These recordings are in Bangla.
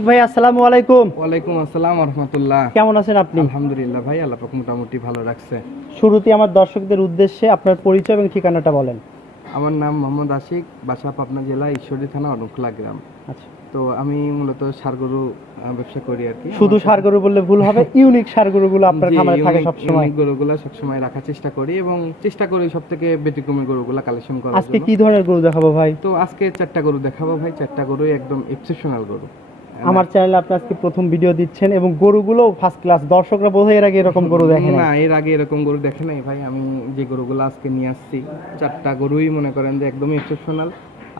আশিক ভাই, আসসালামু আলাইকুম। ওয়ালাইকুম আসসালাম ওয়া রাহমাতুল্লাহ। কেমন আছেন আপনি? আলহামদুলিল্লাহ ভাই, আল্লাহ পাক মোটামুটি ভালো রাখছে। শুরুতে আমার দর্শকদের উদ্দেশ্যে আপনার পরিচয় এবং ঠিকানাটা বলেন। আমার নাম মোহাম্মদ আশিক, বাসা পাবনা জেলা ঈশ্বরদী থানা অনুখলা গ্রাম। আচ্ছা, তো আমি মূলত ষাঁড়গরু ব্যবসা করি আর কি। শুধু ষাঁড় গরু বললে ভুল হবে, ইউনিক ষাঁড় গরুগুলো আপনার খামারে থাকে সব সময়। ইউনিক গরুগুলো সব সময় রাখার চেষ্টা করি এবং চেষ্টা করি সবথেকে ব্যতিক্রমী গরুগুলো কালেকশন করার জন্য। আজকে কি ধরনের গরু দেখাবো ভাই? তো আজকে 4টা গরু দেখাবো ভাই, 4টা গরুই একদম এক্সেপশনাল গরু। আমার চ্যানেলে আপনি আজকে প্রথম ভিডিও দিচ্ছেন এবং গরুগুলো ফার্স্ট ক্লাস। দর্শকরা বোধহয় এর আগে এরকম গরু দেখে না, এর আগে এরকম গরু দেখে নাই ভাই। আমি যে গরুগুলো আজকে নিয়ে আসছি 4টা গরুই মনে করেন যে একদমই এক্সেপশনাল।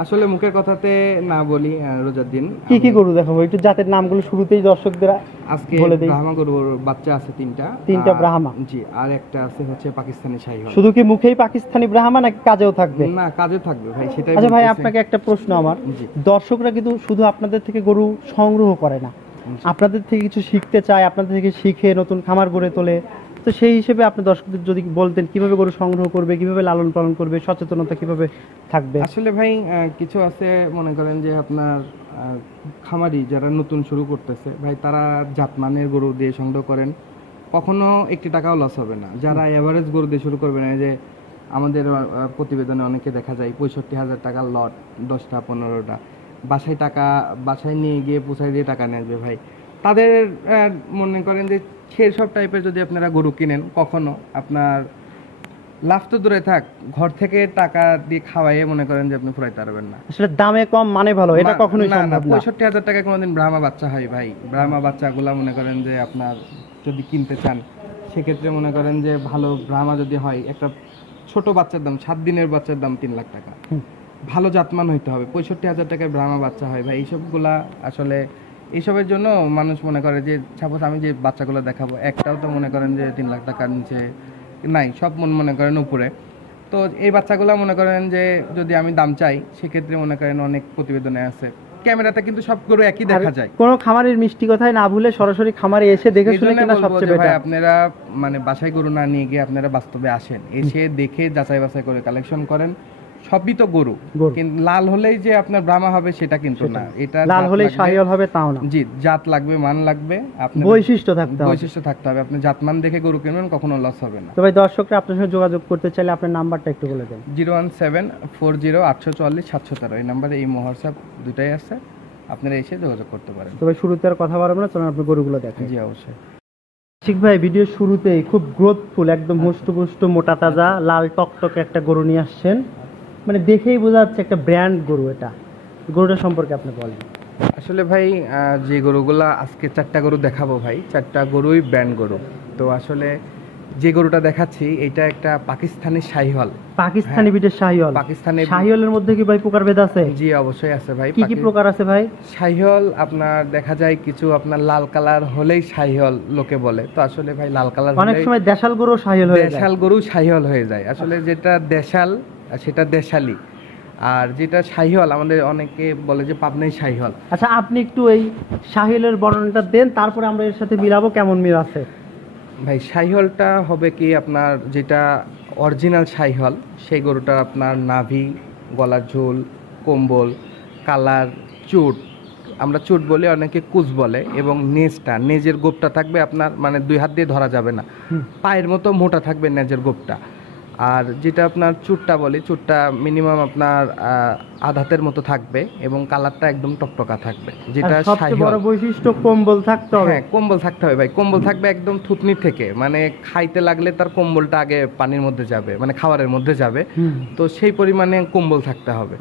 আসলে মুখের কথাতে না বলি, রোজার দিন কি কি গরু দেখাবো একটু জাতের নামগুলো শুরুতেই দর্শকদের আজকে বলে দেই। ব্রাহ্মা গরুর বাচ্চা আছে 3টা ব্রাহ্মা। জি, আর একটা আছে হচ্ছে পাকিস্তানি শাহিওয়াল। শুধু কি মুখেই পাকিস্তানি ব্রাহ্মা নাকি কাজেও থাকবে? না, কাজে থাকবে ভাই, সেটাই। আচ্ছা ভাই, আপনাকে একটা প্রশ্ন আমার। দর্শকরা কিন্তু শুধু আপনাদের থেকে গরু সংগ্রহ করে না, আপনাদের থেকে কিছু শিখতে চায়, আপনাদের থেকে শিখে নতুন খামার গড়ে তোলে। তো সেই হিসেবে আপনি দর্শকদের যদি বলতেন কিভাবে গরু সংগ্রহ করবে, কিভাবে লালন পালন করবে, সচেতনতা কিভাবে থাকবে? আসলে ভাই কিছু আছে মনে করেন যে আপনার খামারি যারা নতুন শুরু করতেছে ভাই, তারা জাতমানের গরু দিয়ে সংগ্রহ করেন, কখনো একটি টাকাও লস হবে না। যারা এভারেজ গরু দিয়ে শুরু করবেন, এই যে আমাদের প্রতিবেদনে অনেকে দেখা যায় 65,000 টাকার লট, 10টা 15টা বাসায় নিয়ে গিয়ে পোষায় দিয়ে টাকা নেবে ভাই। তাদের মনে করেন যে সেই সব টাইপের যদি আপনারা গরু কিনেন, কখনো আপনার লাভ তো দূরে থাক, ঘর থেকে টাকা দিয়ে খাওয়াইয়ে মনে করেন যে আপনি ফুরাইতে পারবেন না। আসলে দামে কম মানে ভালো, এটা কখনোই সম্ভব না। 65,000 টাকায় কোনোদিন ব্রাহ্মা বাচ্চা হয় ভাই? ব্রাহ্মা বাচ্চাগুলা মনে করেন যে আপনার যদি কিনতে চান, সেক্ষেত্রে মনে করেন যে ভালো ব্রাহ্মা যদি হয়, একটা ছোট বাচ্চার দাম 7 দিনের বাচ্চার দাম 3 লাখ টাকা। ভালো জাতমান হইতে হবে। 65,000 টাকায় ব্রাহ্মা বাচ্চা হয় ভাই। এইসবগুলা আসলে এইসবের জন্য মানুষ মনে করে যে সাপোজ আমি যে বাচ্চাগুলো দেখাবো, একটাও তো মনে করেন যে 3 লাখ টাকার নিচে নাই, সব মনে করেন উপরে। তো এই বাচ্চাগুলো মনে করেন যে যদি আমি দাম চাই, সেক্ষেত্রে মনে করেন অনেক প্রতিবেদনে আছে, ক্যামেরাতে কিন্তু সব গরু একই দেখা যায়। কোনো খামারের মিষ্টি কথাই না ভুলে সরাসরি খামারে এসে দেখে শুনে কিনা সবচেয়ে বেটার। আপনারা মানে বাসায় গরু না নিয়ে গিয়ে আপনারা বাস্তবে আসেন, এসে দেখে যাচাই বাছাই করে কালেকশন করেন। সবই তো গরু, কিন্তু লাল হলেই যে আপনার ব্রাহ্মা হবে সেটা কিন্তু না। এটা লাল হলেই শাহিওয়াল হবে তাও না। জি, জাত লাগবে, মান লাগবে, আপনার বৈশিষ্ট্য থাকতে হবে। বৈশিষ্ট্য থাকতে হবে। আপনি জাতমান দেখে গরু কিনবেন, কখনো লস হবে না। তো ভাই, দর্শকরা আপনার সঙ্গে যোগাযোগ করতে চাইলে আপনার নাম্বারটা একটু বলে দেন। 01740 844 713, এই নাম্বারে এই হোয়াটসঅ্যাপ দুটাই আছে, আপনারা এসে যোগাযোগ করতে পারেন। তো ভাই, শুরুতে আর কথা বাড়াবো না, চলুন আপনি গরুগুলো দেখেন। জি অবশ্যই। ঠিক ভাই, ভিডিও শুরুতেই খুব গ্রোথফুল, একদম হুষ্টপুষ্ট মোটা তাজা লাল টকটকে একটা গরু নিয়ে আসছেন। মানে দেখেই বোঝা যাচ্ছে একটা ব্র্যান্ড গরু। এটা গরুটা সম্পর্কে আপনি বলেন। আসলে ভাই যে গরুগুলা আজকে 4টা গরু দেখাবো ভাই, 4টা গরুই ব্র্যান্ড গরু। তো আসলে যে গরুটা দেখাচ্ছি এটা একটা পাকিস্তানি শাহিওয়াল। পাকিস্তানি বিটের শাহিওয়াল? পাকিস্তানি শাহিওয়ালের মধ্যে কি ভাই প্রকারভেদ আছে? জি অবশ্যই আছে ভাই। কি কি প্রকার আছে ভাই? শাহিওয়াল আপনার দেখা যায় কিছু আপনার লাল কালার হলেই শাহিওয়াল লোকে বলে। তো আসলে ভাই লাল কালার অনেক সময় দেশাল গরু শাহিওয়াল হয়ে যায়। দেশাল গরু শাহিওয়াল হয়ে যায়। আসলে যেটা দেশাল সেটা দেশালি, আর যেটা শাহিওয়াল আমাদের অনেকে বলে যে পাবনাই শাহিওয়াল। আচ্ছা, আপনি একটু এই শাহিওয়ালের বর্ণনাটা দেন, তারপরে আমরা এর সাথে মিলাবো কেমন মিল আছে। ভাই শাহিওয়ালটা হবে কি আপনার যেটা অরিজিনাল শাহিওয়াল, সেই গরুটা আপনার নাভি, গলার ঝোল, কম্বল, কালার, চুট, আমরা চুট বলি, অনেকে কুচ বলে, এবং নেজের গোপটা থাকবে আপনার মানে 2 হাত দিয়ে ধরা যাবে না, পায়ের মতো মোটা থাকবে নেজের গোপটা। আর যেটা আপনার চুটটা বলি, চুটটা মিনিমাম আপনার আধাতের মতো থাকবে এবং কালারটা একদম টকটকা থাকবে। যেটা সবচেয়ে বড় বৈশিষ্ট্য কম্বল থাকতে হবে। হ্যাঁ, কম্বল থাকতে হবে ভাই। কম্বল থাকবে একদম থুতনি থেকে, মানে খাইতে লাগলে তার কম্বলটা আগে পানির মধ্যে যাবে, মানে খাবারের মধ্যে যাবে। তো সেই পরিমাণে কম্বল থাকতে হবে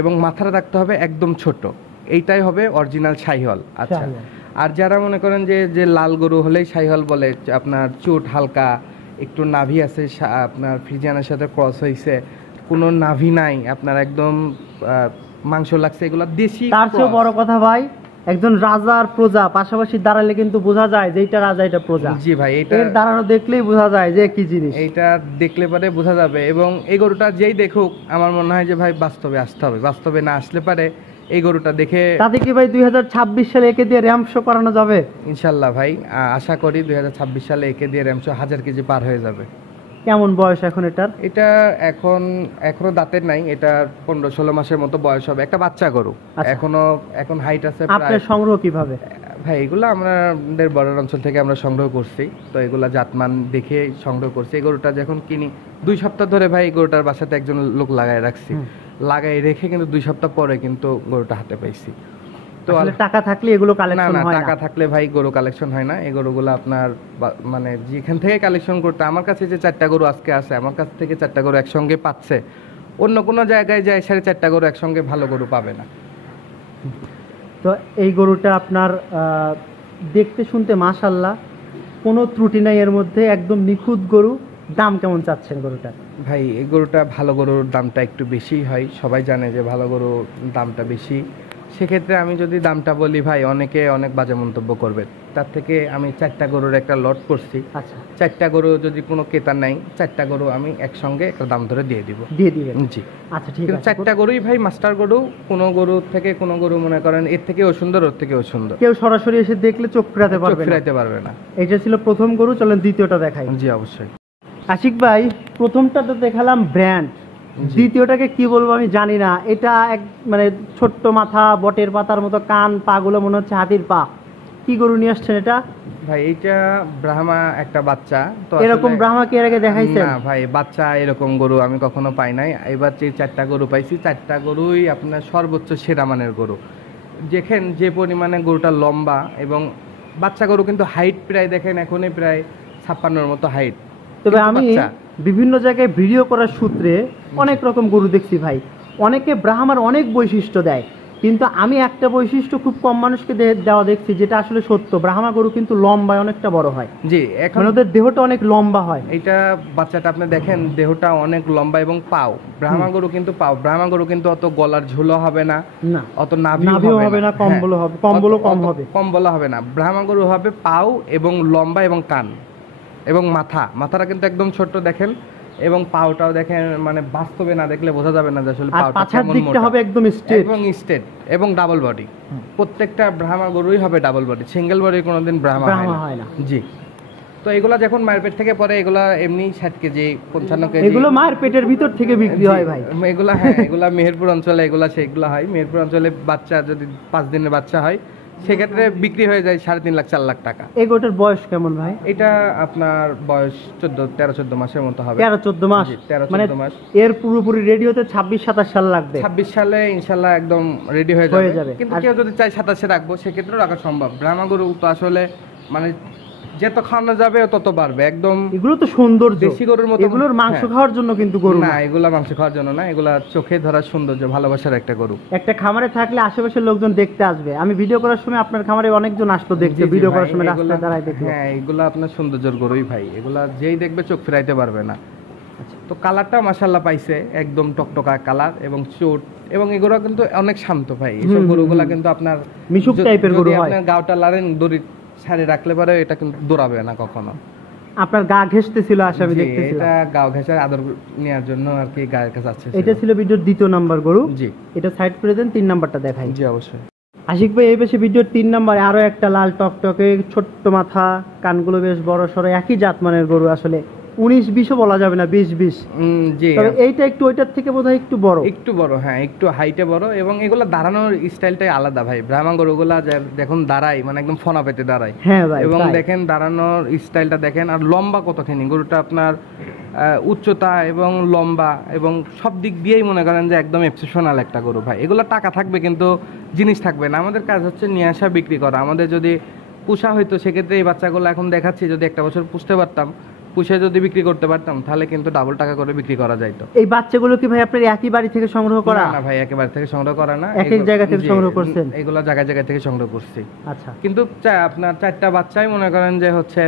এবং মাথাটা রাখতে হবে একদম ছোট। এইটাই হবে অরিজিনাল শাহিওয়াল। আচ্ছা, আর যারা মনে করেন যে লাল গরু হলেই শাহিওয়াল বলে, আপনার চুট হালকা, একটু নাভি আছে, আপনার ফ্রিজিয়ানের সাথে ক্রস হয়েছে, কোনো নাভি নাই, আপনার একদম মাংস লাগছে, এগুলো দেশি। তার চেয়ে বড় কথা ভাই, একজন রাজার প্রজা পাশাপাশি দাঁড়ালে কিন্তু বোঝা যায় যে এটা রাজা, এটা প্রজা। জি ভাই, এটা দাঁড়ানো দেখলেই বোঝা যায় যে কি জিনিস। এইটা দেখলে পরে বোঝা যাবে, এবং এই গরুটা যেই দেখুক আমার মনে হয় যে ভাই বাস্তবে আসতে হবে। বাস্তবে না আসলে পারে এই গরুটা দেখে তাতে কি ভাই 2026 সালে একে দিয়ে র্যাম শো করানো যাবে? ইনশাল্লাহ ভাই, আশা করি 2026 সালে একে দিয়ে র্যাম শো 1000 কেজি পার হয়ে যাবে। কেমন বয়স এখন এটার? এটা এখনো দাঁতের নাই, এটা 15-16 মাসের মতো বয়স হবে, একটা বাচ্চা গরু। আচ্ছা। এখন হাইট আছে আপনার সংগ্রহ কিভাবে? ভাই এগুলো আমাদের বর্ডার অঞ্চল থেকে আমরা সংগ্রহ করছি, তো এগুলা জাতমান দেখে সংগ্রহ করছি। এই গরুটা যখন কিনি 2 সপ্তাহ ধরে ভাই এই গরুটার বাসাতে একজন লোক লাগায় রাখছি, লাগাই রেখে কিন্তু 2 সপ্তাহ পরে কিন্তু গরুটা হাতে পাইছি। তো আসলে টাকা থাকলে এগুলো কালেকশন না, হয় না। টাকা থাকলে ভাই গরু কালেকশন হয় না। এই গরুগুলো আপনার মানে যেখান থেকে কালেকশন করতে, আমার কাছে যে 4টা গরু আজকে আছে, আমার কাছ থেকে 4টা গরু একসঙ্গে পাচ্ছে, অন্য কোনো জায়গায় যায় 4.5টা গরু একসঙ্গে ভালো গরু পাবে না। তো এই গরুটা আপনার দেখতে শুনতে মাশাআল্লাহ, কোনো ত্রুটি নাই এর মধ্যে, একদম নিখুঁত গরু। দাম কেমন চাচ্ছেন গরুটার? ভাই এই গরুটা, ভালো গরুর দামটা একটু বেশি হয়, সবাই জানে যে ভালো গরুর দামটা বেশি। সেক্ষেত্রে আমি যদি দামটা বলি ভাই, অনেকে অনেক বাজে মন্তব্য করবে। তার থেকে আমি 4টা গরুর একটা লট করছি। আচ্ছা, 4টা গরু যদি কোনো ক্রেতা নাই, 4টা গরু আমি একসঙ্গে একটা দাম ধরে দিয়ে দিব। দিয়ে দিবেন? জি। আচ্ছা, ঠিক কিন্তু আছে। 4টা গরুই ভাই মাস্টার গরু। কোনো গরু থেকে কোনো গরু মনে করেন এর থেকেও সুন্দর, ওর থেকেও সুন্দর, কেউ সরাসরি এসে দেখলে চোখ ফেরাতে চোখ পারবে না। ফিরাইতে পারবে না। এটা ছিল প্রথম গরু, চলেন দ্বিতীয়টা দেখাই। জি অবশ্যই। আশিক ভাই, প্রথমটা তো দেখালাম ব্র্যান্ড, দ্বিতীয়টাকে কি বলবো আমি জানি না। এটা এক মানে ছোট্ট মাথা, বটের পাতার মতো কান, পাগুলো মনে হচ্ছে হাতির পা। কি গরু নিয়ে আসছেন এটা? ভাই এইটা ব্রাহ্মা একটা বাচ্চা। তো এরকম আসলে- ব্রাহ্মা কি এর আগে দেখাইছেন? না ভাই, বাচ্চা এরকম গরু আমি কখনো পাই নাই। এবার যে 4টা গরু পাইছি, 4টা গরুই আপনার সর্বোচ্চ সেরা মানের গরু। দেখেন যে পরিমাণে গরুটা লম্বা, এবং বাচ্চা গরু কিন্তু হাইট প্রায় দেখেন এখনই প্রায় 56-এর মতো হাইট। তবে আমি বিভিন্ন জায়গায় ভিডিও করার সূত্রে অনেক রকম গরু দেখছি ভাই। অনেকে ব্রাহ্মার অনেক বৈশিষ্ট্য দেয়, কিন্তু আমি একটা বৈশিষ্ট্য খুব কম মানুষকে দেওয়া দেখছি, যেটা আসলে সত্য। ব্রাহ্মা গরু কিন্তু লম্বায় অনেকটা বড় হয়। জি, এখন মানে ওদের দেহটা অনেক লম্বা হয়। এইটা বাচ্চাটা আপনি দেখেন, দেহটা অনেক লম্বা এবং পাও। ব্রাহ্মা গরু কিন্তু ব্রাহ্মা গরু কিন্তু অত গলার ঝুলো হবে না, না অত নাভিও হবে না, কম্বল হবে, কম্বলও কম হবে। কম্বল হবে না। ব্রাহ্মা গরু হবে পাও এবং লম্বা এবং কান এবং মাথাটা কিন্তু একদম ছোট্ট দেখেন, এবং পাওটাও দেখেন, মানে বাস্তবে না দেখলে বোঝা যাবে না যে আসলে আর পাওটা পাছার কেমন দিকটা মোটা। হবে একদম স্ট্রেট এবং স্ট্রেট এবং ডাবল বডি। প্রত্যেকটা ব্রাহ্মা গরুই হবে ডাবল বডি, সিঙ্গেল বডি কোনোদিন ব্রাহ্মা হয় না। জি। তো এগুলা যখন মায়ের পেট থেকে পরে, এগুলা এমনি 60 কেজি 55 কেজি, এগুলো মায়ের পেটের ভিতর থেকে বিক্রি হয় ভাই। এগুলা হ্যাঁ, এগুলা মেহেরপুর অঞ্চলে সেগুলো হয়। মেহেরপুর অঞ্চলে বাচ্চা যদি 5 দিনের বাচ্চা হয়, সেক্ষেত্রে বিক্রি হয়ে যায় 3.5 লাখ 4 লাখ টাকা। এই গরুটার বয়স কেমন ভাই? এটা আপনার বয়স 13-14 মাসের মতো হবে। 13-14 মাস? জি, 13-14 মানে মাস। এর পুরোপুরি রেডিওতে 26-27 সাল লাগবে। 26 সালে ইনশাল্লাহ একদম রেডি হয়ে যাবে। কিন্তু কেউ যদি চায় 27-এ রাখবো, সেক্ষেত্রেও রাখা সম্ভব। ব্রাহ্মা গরু তো আসলে মানে যত খাওয়ানো যাবে তত বাড়বে একদম। এগুলো তো সৌন্দর্য, দেশি গরুর মতো। এগুলোর মাংস হ্যাঁ। খাওয়ার জন্য কিন্তু গরু না, না। এগুলা মাংস খাওয়ার জন্য না, এগুলা চোখে ধরার সৌন্দর্য, ভালোবাসার একটা গরু। একটা খামারে থাকলে আশেপাশের লোকজন দেখতে আসবে। আমি ভিডিও করার সময় আপনার খামারে অনেকজন আসতো দেখতে, জি, জি ভিডিও ভাই, করার সময় এগুলা- রাস্তায় দাঁড়ায় দেখলো। হ্যাঁ, এগুলা আপনার সৌন্দর্যের গরুই ভাই। এগুলা যেই দেখবে চোখ ফেরাইতে পারবে না। তো কালারটা মাশাআল্লাহ পাইছে, একদম টকটকা কালার এবং চোট, এবং এগুলো কিন্তু অনেক শান্ত ভাই। এইসব গরুগুলা কিন্তু আপনার মিশুক টাইপের গরু হয়। আপনার গাওটা লারেন দড়ি ছাড়ে রাখলে পরে এটা কিন্তু দৌড়াবে না কখনো। আপনার গা ঘেঁষতেছিল আশা আমি জি, দেখতেছিলাম। এটা গাও ঘেঁষার আদর নেওয়ার জন্য আর কি গায়ের কাছে আছে। এটা ছিল ভিডিওর 2 নাম্বার গরু। জি এটা সাইড করে দেন, 3 নাম্বারটা দেখাই। জি অবশ্যই। আশিক ভাই, এই পাশে ভিডিওর 3 নাম্বারে আরো একটা লাল টকটকে ছোট্ট মাথা, কানগুলো বেশ বড় সড়ো, একই জাতমানের গরু। আসলে 19-20ও বলা যাবে না, 20-20। জি, তবে এইটা একটু ওইটার থেকে বোধহয় একটু বড়। একটু বড়, হ্যাঁ একটু হাইটে বড়, এবং এগুলা দাঁড়ানোর স্টাইলটাই আলাদা ভাই। ব্রাহ্মা গরুগুলা দেখুন দাঁড়ায়, মানে একদম ফনা পেতে দাঁড়ায়। হ্যাঁ ভাই, এবং তাই। দেখেন দাঁড়ানোর স্টাইলটা দেখেন, আর লম্বা কতখানি গরুটা আপনার, উচ্চতা এবং লম্বা এবং সব দিক দিয়েই মনে করেন যে একদম এক্সেপশনাল একটা গরু ভাই। এগুলো টাকা থাকবে কিন্তু জিনিস থাকবে না। আমাদের কাজ হচ্ছে নিয়ে আসা, বিক্রি করা। আমাদের যদি পুষা হইতো, সেক্ষেত্রে এই বাচ্চাগুলো এখন দেখাচ্ছি, যদি একটা বছর পুষতে পারতাম, পুষে যদি বিক্রি করতে পারতাম, তাহলে কিন্তু ডাবল টাকা করে বিক্রি করা যাইতো। এই বাচ্চাগুলো কি ভাই আপনার একই বাড়ি থেকে সংগ্রহ করা? না ভাই, একেবারে থেকে সংগ্রহ করা না, এক এক জায়গা থেকে সংগ্রহ করছেন? এগুলো জায়গা থেকে সংগ্রহ করছি। আচ্ছা। কিন্তু আপনার 4টা বাচ্চাই মনে করেন যে হচ্ছে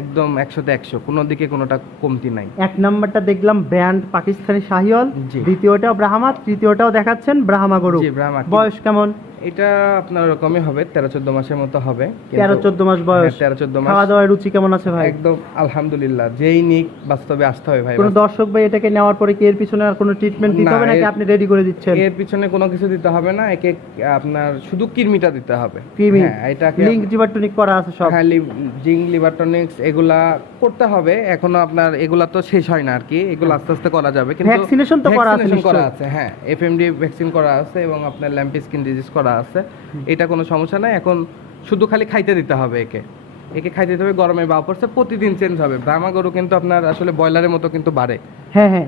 একদম 100-তে 100, কোনো দিকে কোনোটা কমতি নাই। 1 নাম্বারটা দেখলাম ব্র্যান্ড পাকিস্তানি শাহিওয়াল, জি। দ্বিতীয়টাও ব্রাহ্মা, তৃতীয়টাও দেখাচ্ছেন ব্রাহ্মা গরু। জি, ব্রাহ্মা। বয়স কেমন? এটা আপনার ওরকমই হবে, 13-14 মাসের মতো হবে। 13-14 মাস বয়স। 13-14 মাস। খাওয়া দাওয়ার রুচি কেমন আছে ভাই? একদম আলহামদুলিল্লাহ, যেই নিক বাস্তবে আসতে হবে ভাই। কোনো দর্শক ভাই এটাকে নেওয়ার পরে কি এর পিছনে আর কোনো ট্রিটমেন্ট দিতে হবে নাকি আপনি রেডি করে দিচ্ছেন? এর পিছনে কোনো কিছু দিতে হবে না, একে আপনার শুধু কৃমিটা দিতে হবে। কৃমি, হ্যাঁ, এটাকে লিংক লিভার টনিক করা আছে সব? হ্যাঁ, জিঙ্ক লিভার টনিক্স এগুলা করতে হবে। এখনো আপনার এগুলা তো শেষ হয় না আর কি, এগুলো আস্তে আস্তে করা যাবে। কিন্তু ভ্যাকসিনেশন তো করা আছে ভ্যাকসিনেশন করা নিশ্চয়ই? আছে, হ্যাঁ, এফএমডি ভ্যাকসিন করা আছে এবং আপনার ল্যাম্পি স্কিন ডিজিজ করা আছে। এটা কোনো সমস্যা নাই। এখন শুধু খালি খাইতে দিতে হবে একে খাইতে দিতে হবে। গরমে বা পড়ছে, প্রতিদিন চেঞ্জ হবে। ব্রাহ্মা গরু কিন্তু আপনার আসলে ব্রয়লারের মতো কিন্তু বাড়ে। হ্যাঁ হ্যাঁ,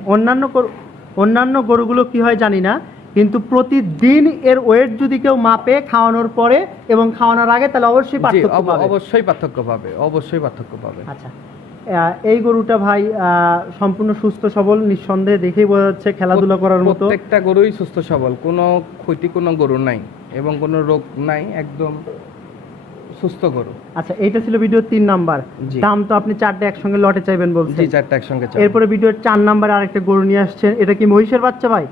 অন্যান্য গরুগুলো কি হয় জানি না, কিন্তু প্রতিদিন এর ওয়েট যদি কেউ মাপে খাওয়ানোর পরে এবং খাওয়ানোর আগে, তাহলে অবশ্যই পার্থক্য পাবে। অবশ্যই পার্থক্য পাবে, অবশ্যই পার্থক্য পাবে। আচ্ছা, এই গরুটা ভাই সম্পূর্ণ সুস্থ সবল, নিঃসন্দেহে দেখেই বোঝা যাচ্ছে খেলাধুলা করার মতো। প্রত্যেকটা গরুই সুস্থ সবল, কোনো ক্ষতি কোনো গরু নাই এবং কোনো রোগ নাই, একদম সুস্থ গরু। আচ্ছা, এইটা ছিল ভিডিও 3 নাম্বার। জি। দাম তো আপনি 4টা একসঙ্গে লটে চাইবেন বলছেন? জি, 4টা একসঙ্গে চাই। এরপরে ভিডিওর 4 নাম্বারে আরেকটা গরু নিয়ে আসছেন, এটা কি মহিষের বাচ্চা ভাই?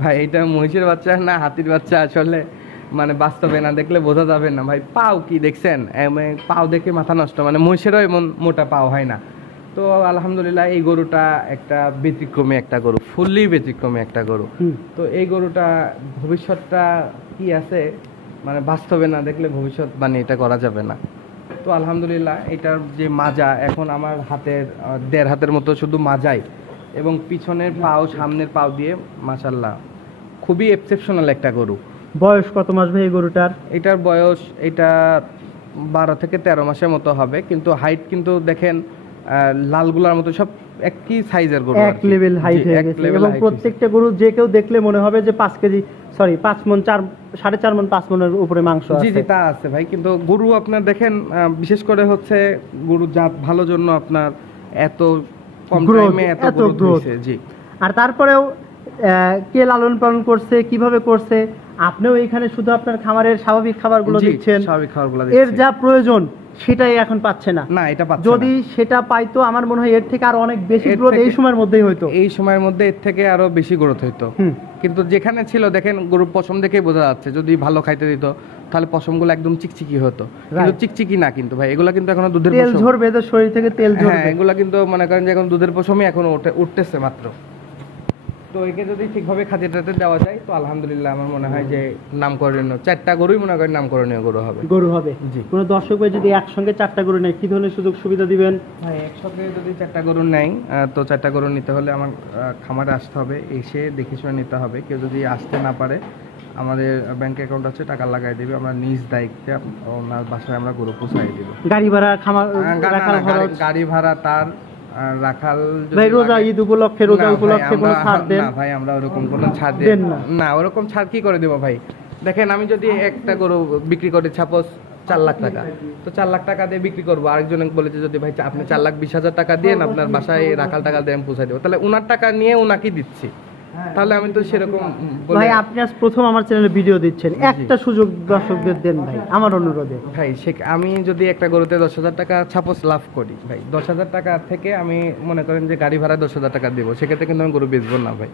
ভাই এটা মহিষের বাচ্চা না হাতির বাচ্চা, আসলে মানে বাস্তবে না দেখলে বোঝা যাবে না ভাই। পাও কি দেখছেন? পাও দেখে মাথা নষ্ট, মানে মহিষেরও এমন মোটা পাও হয় না। তো আলহামদুলিল্লাহ এই গরুটা একটা ব্যতিক্রমী একটা গরু, ফুললি ব্যতিক্রমী একটা গরু। তো এই গরুটা ভবিষ্যৎটা কি আছে, মানে বাস্তবে না দেখলে ভবিষ্যৎ মানে এটা করা যাবে না। তো আলহামদুলিল্লাহ এটার যে মাজা, এখন আমার হাতের 1.5 হাতের মতো শুধু মাজাই, এবং পিছনের পাও সামনের পাও দিয়ে মাশাআল্লাহ খুবই এক্সেপশনাল একটা গরু। বয়স কত মাস ভাই এই গরুটার? এটার বয়স এটা 12 থেকে 13 মাসের মতো হবে, কিন্তু হাইট কিন্তু দেখেন লালগুলার মতো সব একই সাইজের গরু, এক লেভেল হাইট হয়ে গেছে। এবং প্রত্যেকটা গরু যে কেউ দেখলে মনে হবে যে 5 কেজি, সরি 5 মণ 4.5.5 মণ 5 মণের উপরে মাংস আছে। জি জি, তা আছে ভাই। কিন্তু গরু আপনার দেখেন বিশেষ করে হচ্ছে গরু জাত ভালো জন্য আপনার এত কম টাইমে এত গ্রোথ হয়েছে। জি। আর তারপরেও কে লালন পালন করছে, কিভাবে করছে, আপনিও এখানে শুধু আপনার খামারের স্বাভাবিক খাবারগুলো দিচ্ছেন, স্বাভাবিক খাবারগুলো এর যা প্রয়োজন সেটাই এখন পাচ্ছে না। না, এটা পাচ্ছে যদি সেটা পাইতো আমার মনে হয় এর থেকে আরো অনেক বেশি গ্রোথ এই সময়ের মধ্যেই হইতো। এই সময়ের মধ্যে এর থেকে আরো বেশি গ্রোথ হইতো। কিন্তু যেখানে ছিল দেখেন গরুর পশম দেখেই বোঝা যাচ্ছে, যদি ভালো খাইতে দিত তাহলে পশমগুলো একদম চিকচিকি হতো। কিন্তু চিকচিকি না কিন্তু ভাই, এগুলা কিন্তু এখন দুধের পশম, তেল ঝরবে, এদের শরীর থেকে তেল ঝরবে। হ্যাঁ, এগুলা কিন্তু মনে করেন যে এখন দুধের পশমই এখন উঠতেছে মাত্র। তো একে যদি ঠিকভাবে খাদ্যটাতে দেওয়া যায় তো আলহামদুলিল্লাহ আমার মনে হয় যে নামকরণীয় 4টা গরুই মনে করেন নামকরণীয় গরু হবে। জি। কোনো দর্শক ভাই যদি একসঙ্গে 4টা গরু নেয় কি ধরনের সুযোগ সুবিধা দিবেন? ভাই একসঙ্গে যদি 4টা গরু নেয় তো 4টা গরু নিতে হলে আমার খামারে আসতে হবে, এসে দেখে শুনে নিতে হবে। কেউ যদি আসতে না পারে আমাদের ব্যাংক অ্যাকাউন্ট আছে, টাকা লাগাই দিবে, আমরা নিজ দায়িত্বে ওনার বাসায় আমরা গরু পৌঁছাই দিব। গাড়ি ভাড়া, খামার গাড়ি ভাড়া তার রাখাল ভাই রোজা ঈদ উপলক্ষে, রোজা উপলক্ষে কোনো ছাড় দেন? না ভাই, আমরা ওরকম কোনো ছাড় দেন না। ওরকম ছাড় কি করে দেব ভাই? দেখেন আমি যদি একটা গরু বিক্রি করি সাপোজ 4 লাখ টাকা, তো 4 লাখ টাকা দিয়ে বিক্রি করবো, আরেকজন বলেছে যদি ভাই আপনি 4,20,000 টাকা দিয়ে আপনার বাসায় রাখাল টাকা দিয়ে আমি পৌঁছাই দেবো, তাহলে ওনার টাকা নিয়ে ওনাকে দিচ্ছি, তাহলে আমি তো সেরকম ভাই। আপনি আজ প্রথম আমার চ্যানেলে ভিডিও দিচ্ছেন, একটা সুযোগ দর্শকদের দেন ভাই আমার অনুরোধে। ভাই আমি যদি একটা গরুতে 10,000 টাকা সাপোজ লাভ করি ভাই, 10,000 টাকা থেকে আমি মনে করেন যে গাড়ি ভাড়া 10,000 টাকা দেবো, সেক্ষেত্রে কিন্তু আমি গরু বেচবো না ভাই।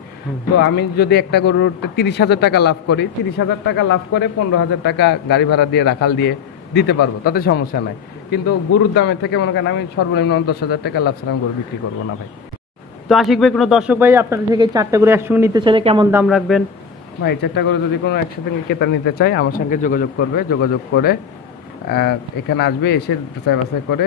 তো আমি যদি একটা গরুতে 30,000 টাকা লাভ করি, 30,000 টাকা লাভ করে 15,000 টাকা গাড়ি ভাড়া দিয়ে রাখাল দিয়ে দিতে পারবো, তাতে সমস্যা নাই। কিন্তু গরুর দামের থেকে মনে করেন আমি সর্বনিম্ন 10,000 টাকা লাভ ছাড়া গরু বিক্রি করবো না ভাই। তো আশিক ভাই, কোনো দর্শক ভাই আপনাদের থেকে 4টা গরু একসঙ্গে নিতে চাইলে কেমন দাম রাখবেন? ভাই 4টা গরু যদি কোনো একসাথে ক্রেতা নিতে চাই আমার সঙ্গে যোগাযোগ করবে, যোগাযোগ করে এখানে আসবে, এসে যাচাই বাছাই করে।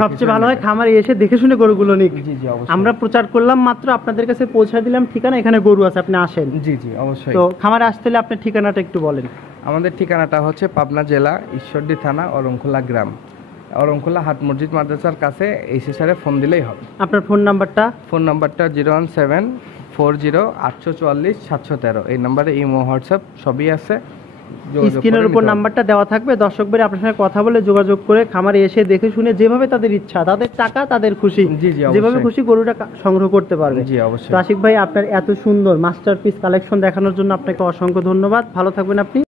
সবচেয়ে ভালো হয় খামারে এসে দেখে শুনে গরুগুলো নিক। জি জি, অবশ্যই। আমরা প্রচার করলাম মাত্র, আপনাদের কাছে পৌঁছে দিলাম ঠিকানা, এখানে গরু আছে, আপনি আসেন। জি জি, অবশ্যই। তো খামারে আসতে হলে আপনার ঠিকানাটা একটু বলেন। আমাদের ঠিকানাটা হচ্ছে পাবনা জেলা ঈশ্বরদী থানা অরংখোলা গ্রাম, অরংখোলা হাট মসজিদ মাদ্রাসার কাছে। এসে সারে ফোন দিলেই হবে। আপনার ফোন নাম্বারটা? ফোন নাম্বারটা 01740847713। এই নাম্বারে ইমো, হোয়াটসঅ্যাপ সবই আছে। স্ক্রিনের উপর নাম্বারটা দেওয়া থাকবে। দর্শক ভাই আপনার সঙ্গে কথা বলে যোগাযোগ করে খামারে এসে দেখে শুনে যেভাবে তাদের ইচ্ছা, তাদের টাকা তাদের খুশি, যেভাবে খুশি গরুটা সংগ্রহ করতে পারবে। জি অবশ্যই। তো আশিক ভাই, আপনার এত সুন্দর মাস্টারপিস কালেকশন দেখানোর জন্য আপনাকে অসংখ্য ধন্যবাদ। ভালো থাকবেন আপনি।